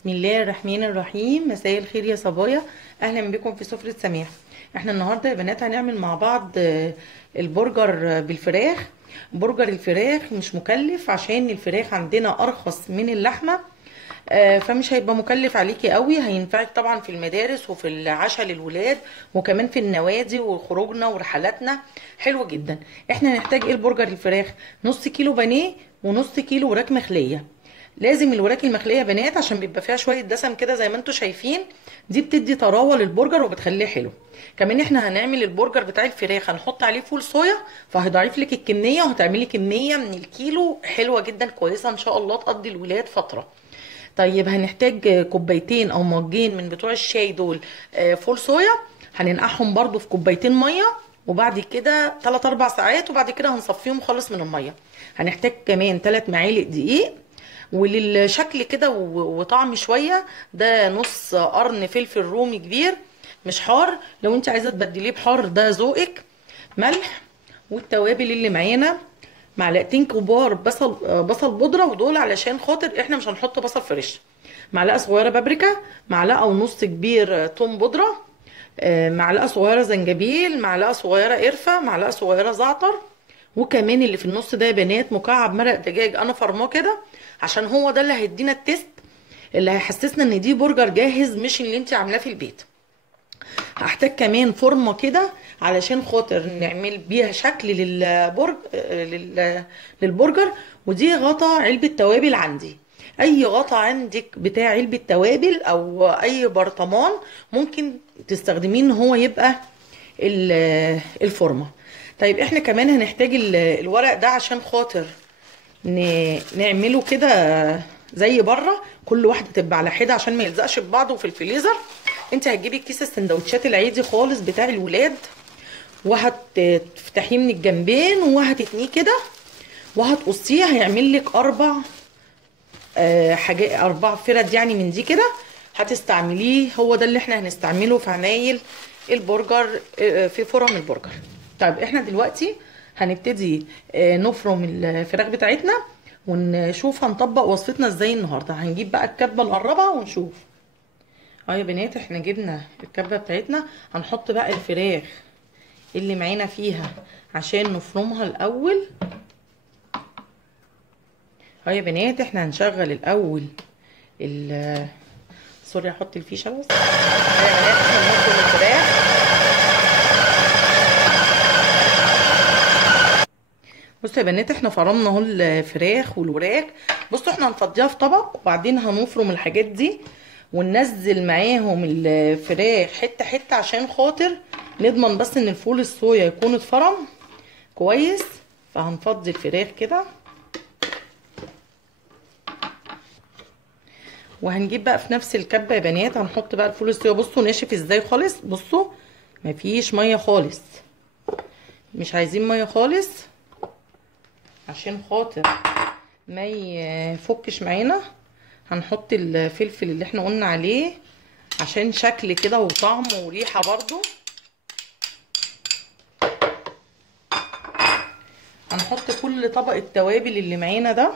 بسم الله الرحمن الرحيم. مساء الخير يا صبايا، اهلا بكم في سفرة سماح. احنا النهارده يا بنات هنعمل مع بعض البرجر بالفراخ. برجر الفراخ مش مكلف عشان الفراخ عندنا ارخص من اللحمه، فمش هيبقى مكلف عليكي قوي. هينفعك طبعا في المدارس وفي العشاء للولاد وكمان في النوادي وخروجنا ورحلاتنا. حلو جدا. احنا هنحتاج ايه البرجر الفراخ؟ نص كيلو بانيه ونص كيلو وراك مخليه. لازم الوراك المخليه يا بنات عشان بيبقى فيها شويه دسم كده زي ما انتم شايفين، دي بتدي طراوه للبرجر وبتخليه حلو. كمان احنا هنعمل البرجر بتاع الفراخ هنحط عليه فول صويا، فهيضاعف لك الكميه وهتعملي كميه من الكيلو حلوه جدا كويسه ان شاء الله تقضي الولاد فتره. طيب هنحتاج كوبايتين او مجين من بتوع الشاي دول فول صويا، هننقعهم برضو في كوبايتين ميه وبعد كده 3 4 ساعات وبعد كده هنصفيهم خالص من الميه. هنحتاج كمان 3 معالق دقيق، وللشكل كده وطعم شويه ده نص قرن فلفل رومي كبير مش حار، لو انت عايزه تبدليه بحار ده ذوقك. ملح، والتوابل اللي معانا معلقتين كبار بصل بودره، ودول علشان خاطر احنا مش هنحط بصل فريش. معلقه صغيره بابريكا، معلقه ونص كبير توم بودره، معلقه صغيره زنجبيل، معلقه صغيره قرفه، معلقه صغيره زعتر. وكمان اللي في النص ده يا بنات مكعب مرق دجاج انا فرماه كده عشان هو ده اللي هيدينا التيست اللي هيحسسنا ان دي برجر جاهز مش اللي انت عاملاه في البيت. هحتاج كمان فورمه كده علشان خاطر نعمل بيها شكل للبرجر. ودي غطا علبه توابل عندي، اي غطا عندك بتاع علبه توابل او اي برطمان ممكن تستخدميه ان هو يبقى الفورمه. طيب احنا كمان هنحتاج الورق ده عشان خاطر نعمله كده زي بره، كل واحده تبقى على حده عشان ما يلزقش ببعضه في الفريزر. انت هتجيبي كيس السندوتشات العادي خالص بتاع الولاد وهتفتحيه من الجنبين وهتتنيه كده وهتقصيه، هيعمل لك 4 حاجات 4 فرد يعني من دي كده هتستعمليه. هو ده اللي احنا هنستعمله في عمايل البرجر في فرم البرجر. طيب احنا دلوقتي هنبتدي نفرم الفراخ بتاعتنا ونشوف هنطبق وصفتنا ازاي النهارده. هنجيب بقى الكبه نقربها ونشوف. يا بنات احنا جبنا الكبه بتاعتنا، هنحط بقى الفراخ اللي معانا فيها عشان نفرمها الاول. يا بنات احنا هنشغل الاول سوري هحط الفيشه بس. يا بنات احنا بنفرم الفراخ. بصوا يا بنات احنا فرمنا اهو الفراخ والوراك. بصوا احنا هنفضيها في طبق وبعدين هنفرم الحاجات دي وننزل معاهم الفراخ حته حته عشان خاطر نضمن بس ان الفول الصويا يكون اتفرم كويس. فهنفضي الفراخ كده وهنجيب بقى في نفس الكبه يا بنات هنحط بقى الفول الصويا. بصوا ناشف ازاي خالص، بصوا مفيش ميه خالص، مش عايزين ميه خالص عشان خاطر ما يفكش معانا. هنحط الفلفل اللي احنا قلنا عليه عشان شكل كده وطعم وريحه برضو. هنحط كل طبق التوابل اللي معانا ده.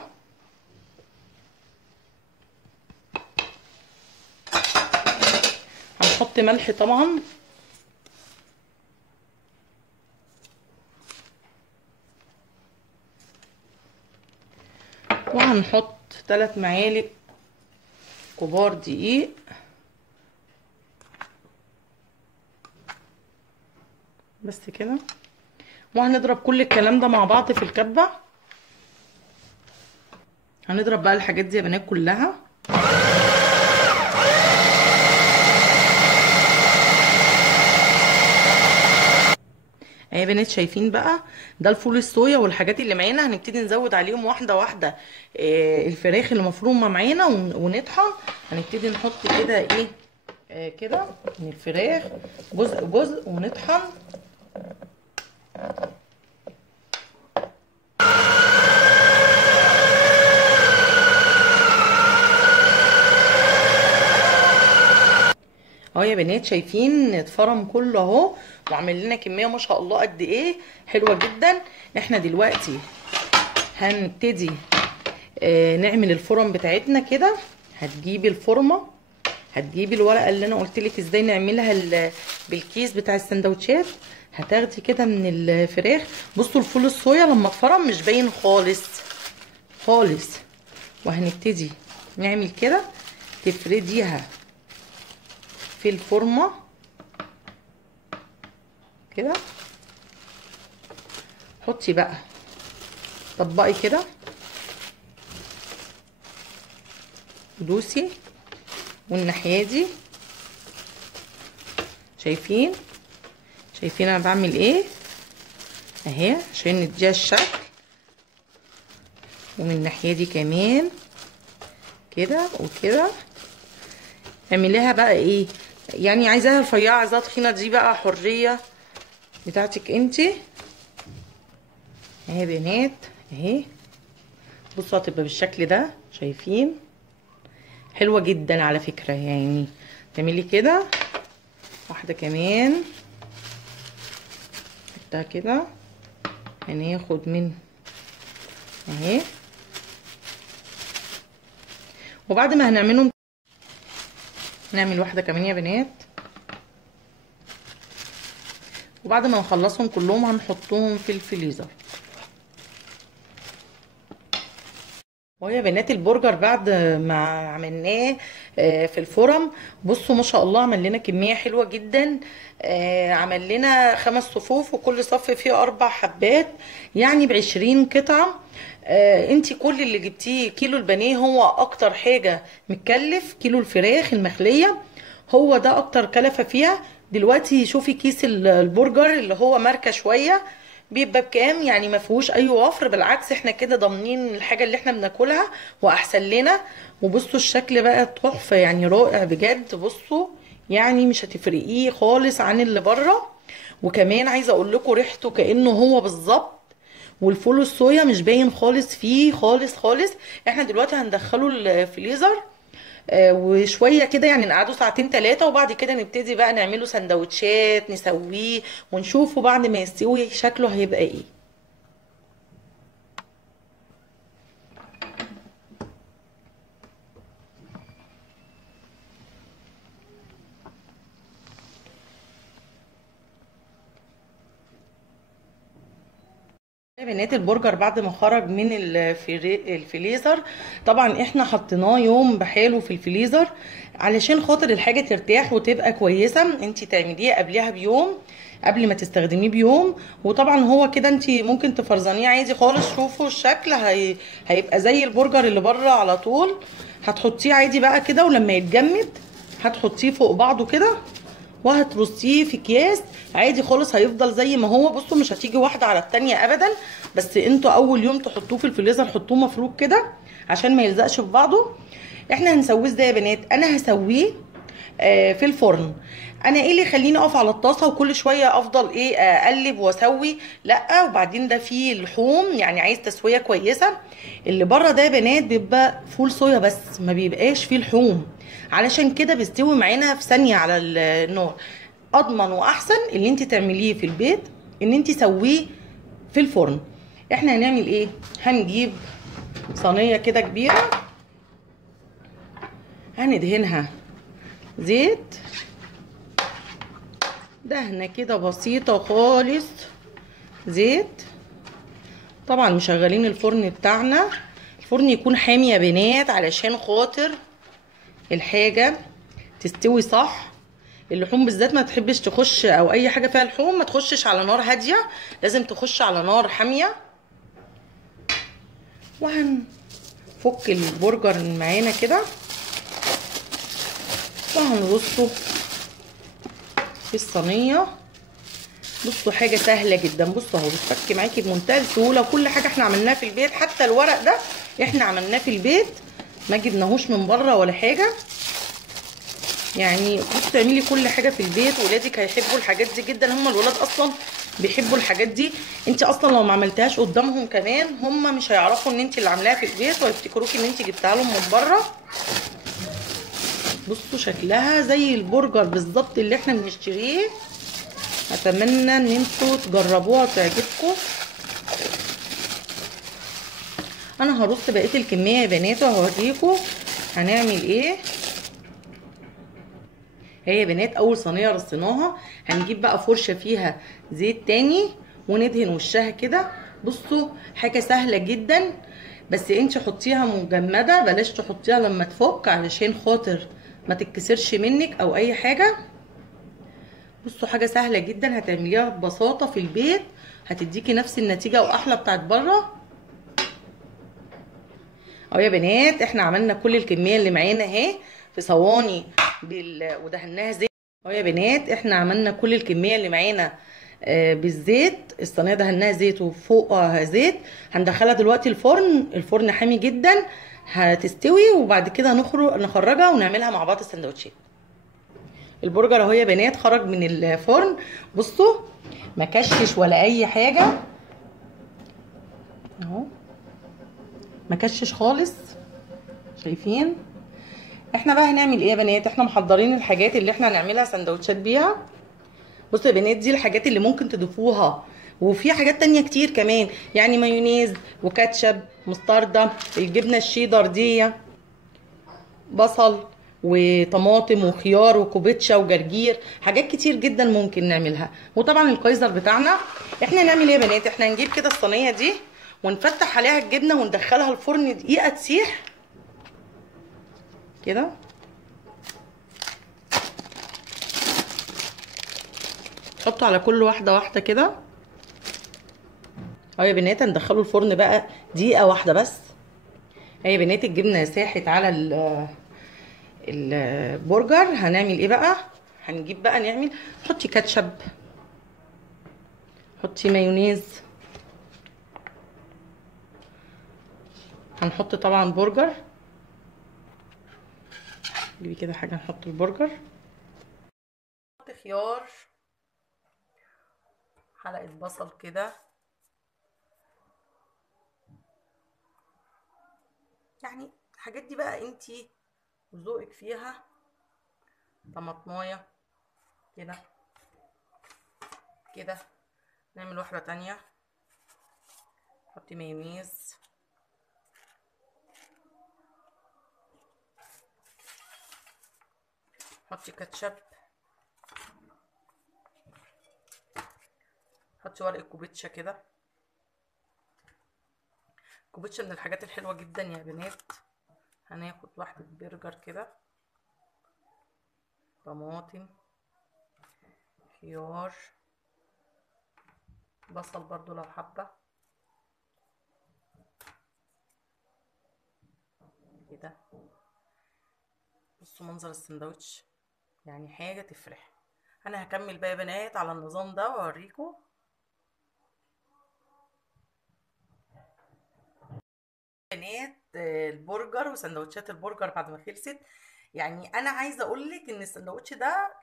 هنحط ملح طبعا، وهنحط 3 معالق كبار دقيق، بس كده. وهنضرب كل الكلام ده مع بعض في الكبه. هنضرب بقى الحاجات دي يا بنات كلها. يا بنات شايفين بقى ده الفول الصويا والحاجات اللي معانا. هنبتدي نزود عليهم واحده واحده الفراخ اللي مفرومه معانا ونطحن. هنبتدي نحط كده ايه كده من الفراخ جزء جزء ونطحن. يا بنات شايفين اتفرم كله اهو وعمل لنا كميه ما شاء الله قد ايه حلوه جدا. احنا دلوقتي هنبتدي نعمل الفرن بتاعتنا كده هتجيبي الفورمه، هتجيبي الورقه اللي انا قلت لك ازاي نعملها بالكيس بتاع السندوتشات. هتاخدي كده من الفراخ. بصوا الفول الصويا لما اتفرم مش باين خالص خالص. وهنبتدي نعمل كده، تفرديها في الفورمه كده. حطي بقى، طبقي كده، دوسي، والناحيه دي شايفين انا بعمل ايه اهي عشان نديها الشكل. ومن الناحيه دي كمان كده وكده. اعمليها بقى ايه يعني، عايزاها رفيعه عايزاها تخينه، دي بقى حريه بتاعتك انتي. اهي بنات اهي، بصوا هتبقى بالشكل ده. شايفين حلوه جدا على فكره يعني. تعملي كده واحده كمان، حطها كده. هناخد من اهي، وبعد ما هنعملهم نعمل واحده كمان يا بنات. وبعد ما نخلصهم كلهم هنحطهم في الفريزر. ويا بنات البرجر بعد ما عملناه في الفرن، بصوا ما شاء الله عمل لنا كميه حلوه جدا. عمل لنا 5 صفوف، وكل صف فيه 4 حبات، يعني ب20 قطعه. انتي كل اللي جبتيه كيلو البانيه هو اكتر حاجه متكلف. كيلو الفراخ المخليه هو ده اكتر كلفه فيها. دلوقتي شوفي كيس البرجر اللي هو ماركه شويه بيبقى بكام، يعني ما فيهوش اي وفر، بالعكس احنا كده ضامنين الحاجه اللي احنا بناكلها واحسن لنا. وبصوا الشكل بقى تحفه يعني، رائع بجد. بصوا يعني مش هتفرقيه خالص عن اللي بره. وكمان عايزه اقول لكم ريحته كانه هو بالظبط. والفول الصويا مش باين خالص فيه خالص خالص. احنا دلوقتي هندخله الفريزر وشويه كده، يعني نقعده 2 3 وبعد كده نبتدي بقى نعمله سندوتشات نسويه ونشوفه بعد ما يستوي شكله هيبقى ايه. يا بنات البرجر بعد ما خرج من الفريزر، طبعا احنا حطيناه يوم بحاله في الفريزر علشان خاطر الحاجه ترتاح وتبقى كويسه. انت تعمليه قبلها بيوم، قبل ما تستخدميه بيوم. وطبعا هو كده انت ممكن تفرزنيه عادي خالص. شوفوا الشكل هيبقى زي البرجر اللي بره على طول. هتحطيه عادي بقى كده، ولما يتجمد هتحطيه فوق بعضه كده وهترصيه في اكياس عادي خالص. هيفضل زي ما هو. بصوا مش هتيجي واحده على التانيه ابدا. بس انتوا اول يوم تحطوه في الفريزر حطوه مفروض كده عشان ما يلزقش في بعضه. احنا هنسويه ازاي يا بنات؟ انا هسويه في الفرن. انا ايه اللي يخليني اقف على الطاسه وكل شويه افضل ايه اقلب واسوي؟ لا. وبعدين ده فيه لحوم، يعني عايز تسويه كويسه. اللي بره ده يا بنات بيبقى فول صويا بس، ما بيبقاش فيه لحوم، علشان كده بيستوي معانا في ثانيه على النار. اضمن واحسن اللي انت تعمليه في البيت ان انت تسويه في الفرن. احنا هنعمل ايه؟ هنجيب صينيه كده كبيره، هندهنها زيت، دهنه كده بسيطه خالص زيت. طبعا مشغلين الفرن بتاعنا، الفرن يكون حامي يا بنات علشان خاطر الحاجه تستوي صح. اللحوم بالذات ما تحبش تخش، او اي حاجه فيها لحوم ما تخشش على نار هاديه، لازم تخش على نار حاميه. وهنفك البرجر معانا كده وهنرصه في الصينيه. بصوا حاجه سهله جدا. بصوا اهو بتفك معاكي بمنتهى السهوله. كل حاجه احنا عملناها في البيت، حتى الورق ده احنا عملناه في البيت ما جبناهوش من بره ولا حاجه. يعني بصوا تعملي كل حاجه في البيت، ولادك هيحبوا الحاجات دي جدا. هم الولاد اصلا بيحبوا الحاجات دي. انت اصلا لو ما عملتهاش قدامهم كمان هم مش هيعرفوا ان انت اللي عاملاها في البيت، ويفتكروكي ان انت جبتها لهم من بره. بصوا شكلها زي البرجر بالظبط اللي احنا بنشتريه. اتمنى ان انتوا تجربوها وتعجبكم. انا هرص بقيه الكميه يا بنات وهوريكم هنعمل ايه؟ هي يا بنات اول صينيه رصيناها، هنجيب بقى فرشه فيها زيت تاني وندهن وشها كده. بصوا حاجه سهله جدا، بس انت حطيها مجمده، بلاش تحطيها لما تفك علشان خاطر ما تتكسرش منك او اي حاجه. بصوا حاجه سهله جدا هتعمليها ببساطه في البيت، هتديكي نفس النتيجه واحلى بتاعت بره. اهو يا بنات احنا عملنا كل الكميه اللي معانا اهي في صواني ودهناها زيت. اهو يا بنات احنا عملنا كل الكميه اللي معانا بالزيت. الصينيه دهناها زيت وفوقها زيت. هندخلها دلوقتي الفرن، الفرن حامي جدا، هتستوي وبعد كده نخرجها ونعملها مع بعض السندوتشات. البرجر اهو يا بنات خرج من الفرن. بصوا ما كشش ولا اي حاجه اهو، ما كشش خالص، شايفين؟ احنا بقى هنعمل ايه يا بنات؟ احنا محضرين الحاجات اللي احنا هنعملها سندوتشات بيها. بصوا يا بنات دي الحاجات اللي ممكن تضيفوها، وفي حاجات تانية كتير كمان، يعني مايونيز وكاتشب مستردة، الجبنة الشيدر دي، بصل وطماطم وخيار وكوبيتشا وجرجير، حاجات كتير جدا ممكن نعملها. وطبعا الكايزر بتاعنا. احنا نعمل ايه يا بنات؟ احنا نجيب كده الصينية دي ونفتح عليها الجبنة وندخلها الفرن دقيقة تسيح كده. حطوا على كل واحدة واحدة كده. اهو يا بنات هندخله الفرن بقى دقيقة واحدة بس. اهي يا بنات الجبنة ساحت على البرجر. هنعمل ايه بقى؟ هنجيب بقى نعمل، حطي كاتشب، حطي مايونيز، هنحط طبعا برجر. نجيبي كده حاجة نحط البرجر، نحط خيار، حلقة بصل كده، يعني الحاجات دي بقى انتي وذوقك فيها. طماطمايه كده كده. نعمل واحدة تانية، حطي مايونيز، حطي كاتشب، حطي ورقة كوبيتشا كده. كوبيتشا من الحاجات الحلوة جدا يا بنات. هناخد واحدة برجر كده، طماطم، خيار، بصل برضو لو حابة كده. بصوا منظر السندوتش، يعني حاجة تفرح. انا هكمل بقى يا بنات على النظام ده واوريكم. بنات البرجر وسندوتشات البرجر بعد ما خلصت، يعني انا عايزه اقول لك ان السندوتش ده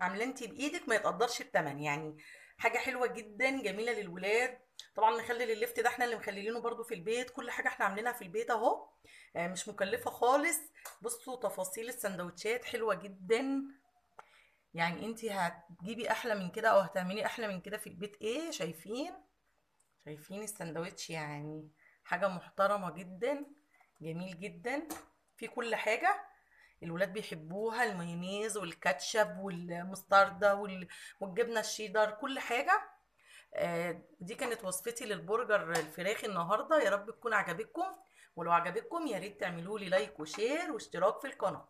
عامله انتي بايدك ما يتقدرش بتمن، يعني حاجه حلوه جدا جميله للولاد. طبعا مخلل اللفت ده احنا اللي مخليينه برضو في البيت، كل حاجه احنا عاملينها في البيت اهو. مش مكلفه خالص. بصوا تفاصيل السندوتشات حلوه جدا، يعني انتي هتجيبي احلى من كده او هتعملي احلى من كده في البيت. ايه شايفين؟ شايفين السندوتش؟ يعني حاجه محترمه جدا، جميل جدا، في كل حاجه الولاد بيحبوها، المايونيز والكاتشب والمستردة والجبنة الشيدر، كل حاجة. دي كانت وصفتي للبرجر الفراخ النهاردة، يا رب تكون عجبتكم. ولو عجبتكم يا ريت تعملوا لي لايك وشير واشتراك في القناة.